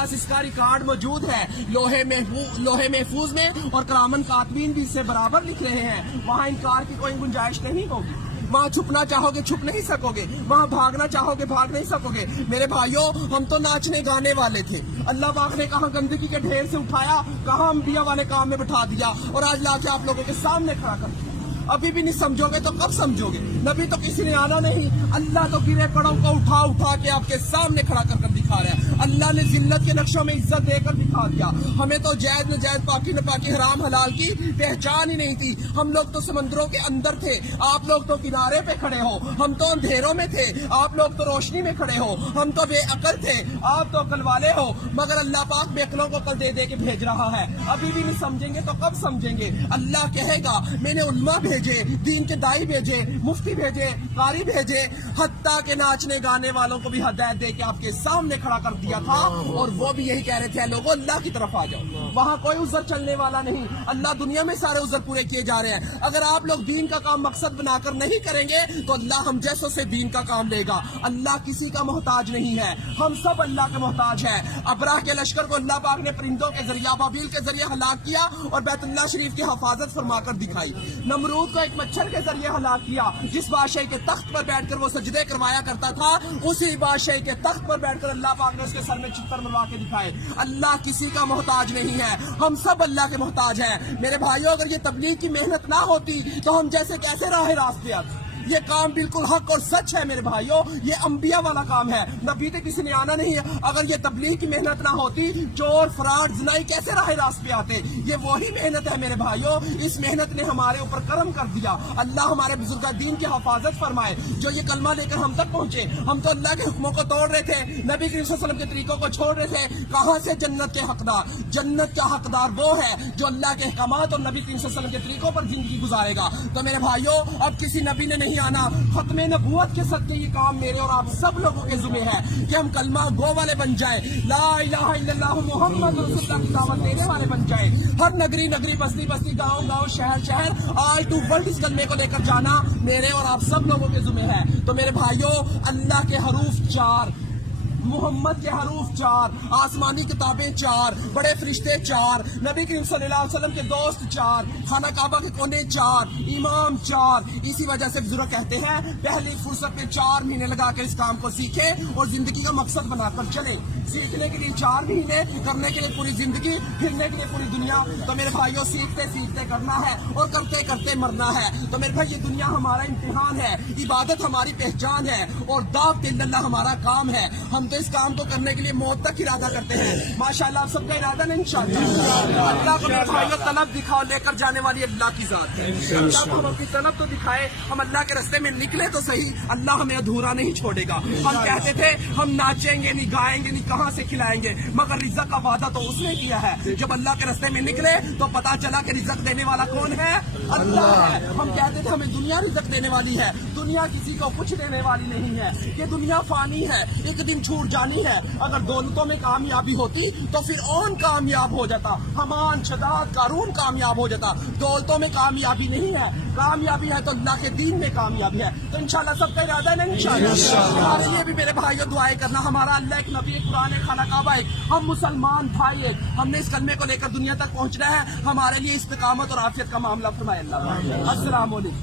पास इसका रिकॉर्ड मौजूद है, लोहे महफूज में, और कलामन कातबीन भी इससे बराबर लिख रहे हैं। वहाँ इनकार की कोई गुंजाइश नहीं होगी। वहाँ छुपना चाहोगे छुप नहीं सकोगे, वहाँ भागना चाहोगे भाग नहीं सकोगे। मेरे भाइयों, हम तो नाचने गाने वाले थे, अल्लाह पाक ने कहाँ गंदगी के ढेर से उठाया, कहाँ अंबिया वाले काम में बिठा दिया, और आज लाके आप लोगों के सामने खड़ा कर दिया। अभी भी नहीं समझोगे तो कब समझोगे? नबी तो किसी ने आना नहीं, अल्लाह तो गिरे पड़ों को उठा उठा के आपके सामने खड़ा कर दिखा रहा है। अल्लाह ने जिल्लत के नक्शों में इज्जत देकर दिखा दिया। हमें तो जायज नजायज, पाकी न पाकी, हराम हलाल की पहचान ही नहीं थी। हम लोग तो समंदरों के अंदर थे, आप लोग तो किनारे पे खड़े हो। हम तो अंधेरों में थे, आप लोग तो रोशनी में खड़े हो। हम तो बेअकल थे, आप तो अकल वाले हो। मगर अल्लाह पाक बेअकलों को अकल दे दे के भेज रहा है। अभी भी नहीं समझेंगे तो कब समझेंगे? अल्लाह कहेगा मैंने उल्मा भेजे, दीन के दाई भेजे, मुफ्ती भेजे, कारी भेजे, हत्ता के नाचने गाने वालों को भी हदायत दे के आपके सामने खड़ा कर दिया था। और वो भी यही कह रहे थे, लोगों अल्लाह की तरफ आ जाओ। वहाँ कोई उज़र चलने वाला नहीं, अल्लाह दुनिया में सारे उज़र पूरे किए जा रहे हैं। अगर आप लोग दीन का काम मकसद बनाकर नहीं करेंगे तो अल्लाह हम जैसों से दीन का काम लेगा। अल्लाह किसी का मोहताज नहीं है, हम सब अल्लाह के मोहताज हैं। अबराह के लश्कर को अल्लाह पाक ने परिंदों के जरिए, अबाबील के जरिए हलाक किया और बैतुल्लाह शरीफ की हिफाजत फरमाकर दिखाई। नमरूद को एक मच्छर के जरिए हलाक किया, जिस बादशाह के तख्त पर बैठकर वो सजदे करवाया करता था, उसी बादशाह के तख्त पर बैठकर अल्लाह पाक ने उसके सर में चित्तर मरवा के दिखाए। अल्लाह किसी का मोहताज नहीं है, हम सब अल्लाह के मोहताज हैं। मेरे भाइयों, अगर ये तबलीग की मेहनत ना होती तो हम जैसे कैसे राह रास्ते आते? ये काम बिल्कुल हक और सच है मेरे भाइयों, ये अंबिया वाला काम है, नबी तो किसी ने आना नहीं है। अगर ये तबलीग की मेहनत ना होती, चोर फराड जिनाई कैसे राह रास्ते पे आते? ये वही मेहनत है मेरे भाइयों, इस मेहनत ने हमारे ऊपर करम कर दिया। अल्लाह हमारे बुजुर्ग दीन की हिफाजत फरमाए, जो ये कलमा लेकर हम तक पहुंचे। हम तो अल्लाह के हुक्मों को तोड़ रहे थे, नबी करीम सल्लल्लाहु अलैहि वसल्लम के तरीकों को छोड़ रहे थे। कहाँ से जन्नत के हकदार? जन्नत का हकदार वो है जो अल्लाह के अहकामात और नबी करीम सल्लल्लाहु अलैहि वसल्लम के तरीकों पर जिंदगी गुजारेगा। तो मेरे भाइयों, अब किसी नबी ने नहीं आना, खत्मे नबूवत के सदके ये काम मेरे और आप सब लोगों के जुम्मे है कि हम कलमा गो वाले बन जाए, ला इलाहा इल्लल्लाह मुहम्मद रसूलुल्लाह की दावत देने वाले बन जाए। हर नगरी नगरी, बस्ती बस्ती, गांव गांव, शहर शहर, ऑल टू वर्ल्ड इस कलमे को लेकर जाना मेरे और आप सब लोगों के जुम्मे है। तो मेरे भाइयों, अल्लाह के हरूफ 4, मोहम्मद के हरूफ 4, आसमानी किताबें 4, बड़े फरिश्ते 4, नबी करीम सल्लल्लाहु अलैहि वसल्लम के दोस्त 4, खाना काबा के कोने 4, इमाम 4। इसी वजह से बुजुर्ग कहते हैं पहली फुर्सत में 4 महीने लगाकर इस काम को सीखे और जिंदगी का मकसद बनाकर चले। सीखने के लिए 4 महीने, करने के लिए पूरी जिंदगी, फिरने के लिए पूरी दुनिया। तो मेरे भाइयों, सीखते सीखते करना है और करते करते मरना है। तो मेरे भाई, ये दुनिया हमारा इम्तिहान है, इबादत हमारी पहचान है और दावत इल्लल्लाह हमारा काम है। हम तो इस काम को करने के लिए मौत तक इरादा करते हैं। माशाल्लाह, आप सबका इरादा नहीं इंशाअल्लाह। अल्लाह को मेरे भाइयों तलब दिखाओ, लेकर जाने वाली अल्लाह की जात है। हम अपनी तलब तो दिखाए, हम अल्लाह के रास्ते में निकले तो सही, अल्लाह हमें अधूरा नहीं छोड़ेगा। हम कहते थे हम नाचेंगे नहीं, गाएंगे नहीं, कहाँ से खिलाएंगे, मगर रिज़्क़ का वादा तो उसने किया है। जब अल्लाह के रास्ते में निकले तो पता चला कि रिज़्क़ देने वाला कौन है? अल्लाह है। हम कहते थे हमें दुनिया रिज़्क़ देने वाली है, दुनिया किसी को कुछ देने वाली नहीं है। ये दुनिया फानी है, एक दिन छूट जानी है। अगर दौलतों में कामयाबी होती तो फिर और कामयाब हो जाता, हमान शदाद कारून कामयाब हो जाता। दौलतों में कामयाबी नहीं है, कामयाबी है तो अल्लाह के दीन में कामयाबी है। तो इंशाल्लाह सबका इरादा है इंशाल्लाह। हमारे लिए भी मेरे भाइयों दुआएं करना, हमारा अल्लाह एक नबी, एक कुरान, एक खाना काबा, एक हम मुसलमान भाई, एक हमने इस कलमे को लेकर दुनिया तक पहुंचना है। हमारे लिए इस्तिकामत और आफियत का मामला फरमाए अल्लाह। अस्सलाम वालेकुम।